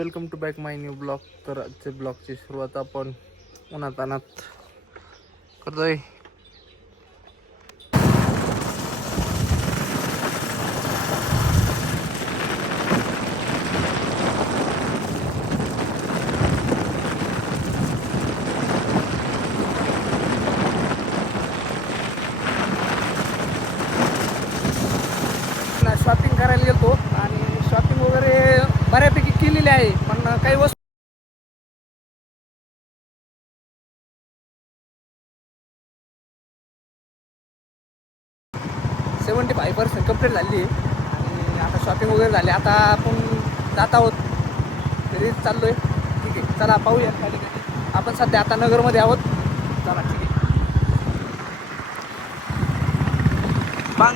Welcome to back my new blog. तर आजच्या ब्लॉगची सुरुवात आपण उन्हातानात करतोय. शॉपिंग करायला गेलो आणि शॉपिंग वगैरे बऱ्यापैकी केलेली आहे, पण काही वस्तू 75% कंप्लीट झाली आणि आता शॉपिंग वगैरे झाली. आता आपण जात आहोत, घरी चाललो आहे. ठीक आहे, चला पाहूया. त्या ठिकाणी आपण सध्या आता नगरमध्ये आहोत. चला ठीक आहे. मग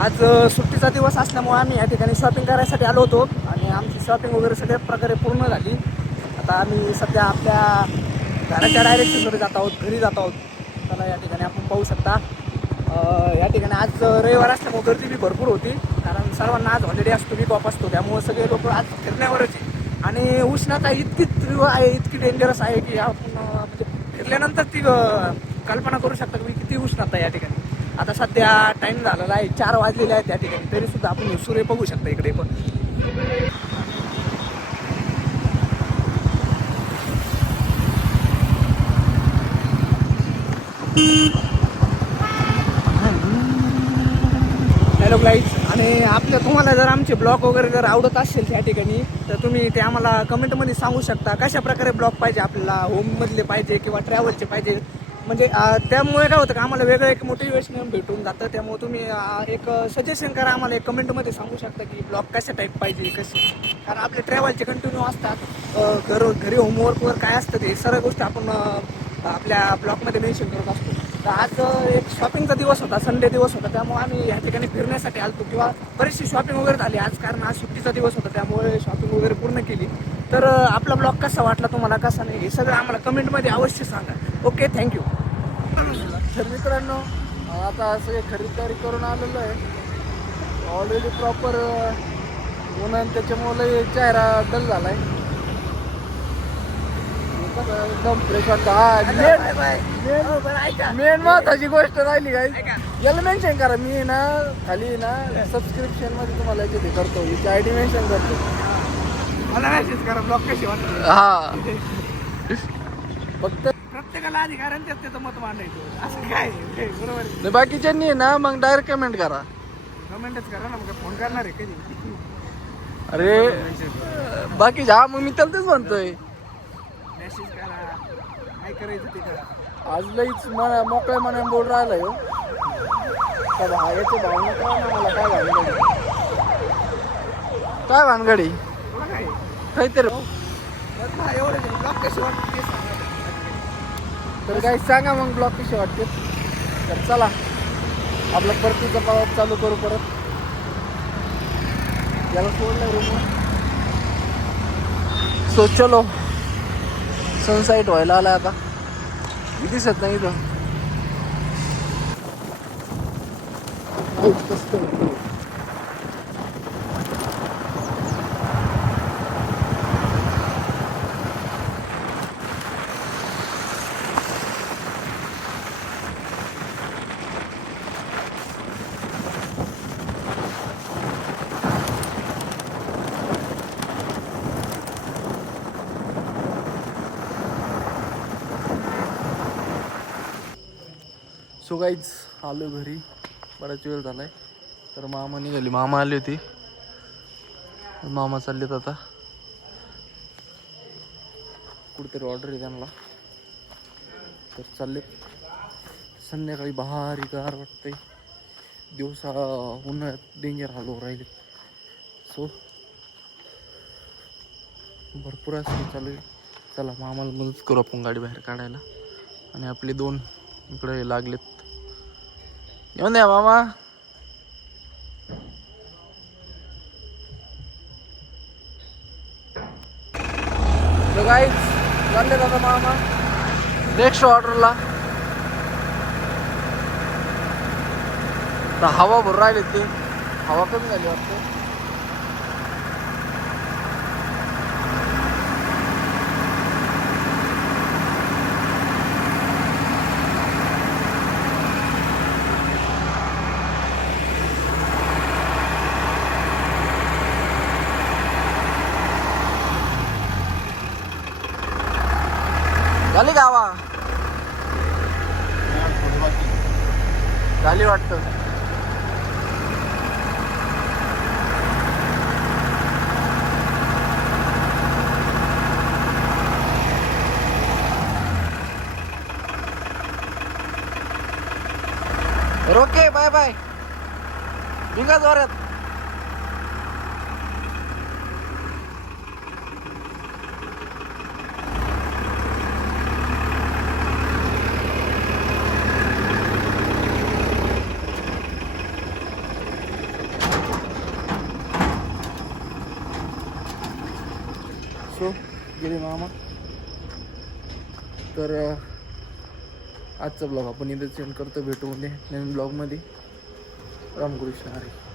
आज सुट्टीचा दिवस असल्यामुळे आम्ही या ठिकाणी शॉपिंग करायसाठी आलो होतो आणि आमची शॉपिंग वगैरे सगळ्या प्रकारे पूर्ण झाली. आता आम्ही सध्या आपल्या घराच्या डायरेक्शनकडे जात आहोत, घरी जात आहोत. चला या ठिकाणी आपण पाहू शकता. या ठिकाणी आज रविवार असल्यामुळे गर्दी बी भरपूर होती, कारण सर्वांना आज हॉलिडे असतो, वीक ऑफ असतो. त्यामुळे सगळे लोक आज फिरण्यावरच आहे. आणि उष्णता इतकी तीव्र आहे, इतकी डेंजरस आहे की आपण म्हणजे फिरल्यानंतर ती कल्पना करू शकता की किती उष्णता आहे या ठिकाणी. आता सध्या टाइम झालेला आहे, 4 वाजलेले आहेत त्या ठिकाणी. तरी सुद्धा आपण सूर्य बघू शकता इकडे पण. Hello guys. आणि तुम्हाला जर आमचे ब्लॉग वगैरे जर आवडत असेल त्या ठिकाणी, तर तुम्ही ते आम्हाला कमेंटमध्ये सांगू शकता. कशा प्रकारे ब्लॉग पाहिजे आपल्याला, होममधले पाहिजे किंवा ट्रॅव्हलचे पाहिजे. म्हणजे त्यामुळे काय होतं का आम्हाला वेगळं एक मोटिवेशन भेटून जातं. त्यामुळे तुम्ही एक सजेशन करा, आम्हाला एक कमेंटमध्ये सांगू शकता की ब्लॉग कशा टाईप पाहिजे कसे. कारण आपले ट्रॅव्हलचे कंटिन्यू असतात, घरी होमवर्कवर काय असतं ते सर्व गोष्टी आपण आपल्या ब्लॉगमध्ये मेन्शन करत असतो. तर आज एक शॉपिंगचा दिवस होता, संडे दिवस होता. त्यामुळे आम्ही या ठिकाणी फिरण्यासाठी आलतो किंवा बरीचशी शॉपिंग वगैरे झाली आज, कारण आज सुट्टीचा दिवस होता. त्यामुळे शॉपिंग वगैरे पूर्ण केली. तर आपला ब्लॉग कसा वाटला तुम्हाला, कसा नाही, हे सगळं आम्हाला कमेंटमध्ये अवश्य सांगा. Okay, thank you. तर मित्रांनो, आता सगळे खरीदारी करून आलेलो आहे. ऑलरेडी प्रॉपर उन्हाळ्यात त्याच्यामुळे चेहरा डल झाला आहे. एकदम फ्रेश वाटतं. मेन महत्वाची गोष्ट राहिली काय, याला मेन्शन करा. मी ना खाली ना सबस्क्रिप्शन मध्ये तुम्हाला याचे ते करतो, याची आयडी मेन्शन करतो. मला मेसेज करा ब्लॉग कशी वाटते. हा, फक्त प्रत्येकाला अधिकार आहे त्याचं मत मांडायचं, असं काय बरोबर आहे. बाकीच्यांनी ना मग डायरेक्ट कमेंट करा. कमेंटच करा ना, मग फोन करणार आहे कधी. अरे बाकी जा, मग मी त्याला तेच म्हणतोय, मेसेज करा, काय करायचं ते करा. आज लईच मोकळ्या मनाने बोल राहिला हो. त्या भागाची भावना करा ना मला, काय भानगडी, काय भानगडी काहीतरी एवढं ब्लॉग कशी वाटते तर काही सांगा मग, ब्लॉग कशी वाटते. तर चला आपला परतीचा प्रवास चालू करू. परत याला सोडलं रूमवर. सो चलो, सनसाईट व्हायला आला आता, दिसत नाही इथं. सो गाईज, आलो घरी, बराच वेळ झालाय. तर मामा निघाली, मामा आली होती, मामा चाललेत आता कुठेतरी ऑर्डर आहे त्यांना. तर चाललेत. संध्याकाळी भारी गार वाटतंय, दिवसा उन्हाळ्यात डेंजर हाल होऊ राहिले. सो भरपूर असं चालू आहे. चला मामाला मदत करू आपण गाडी बाहेर काढायला. आणि आपले 2 इकडे लागलेत. येऊन द्या मामा. तर गाईज चालले आता मामा नेक्स्ट ऑर्डरला. तर हवा भरून राहिली ते, हवा कमी झाली वाटतं. झाली गावा झाली वाटतं. Okay bye bye. निघा जोरात. सो गेले मामा. तर आजचा ब्लॉग आपण इथे सेंड करतो. भेटू उद्या नवीन ब्लॉगमध्ये. रामकृष्ण हरी.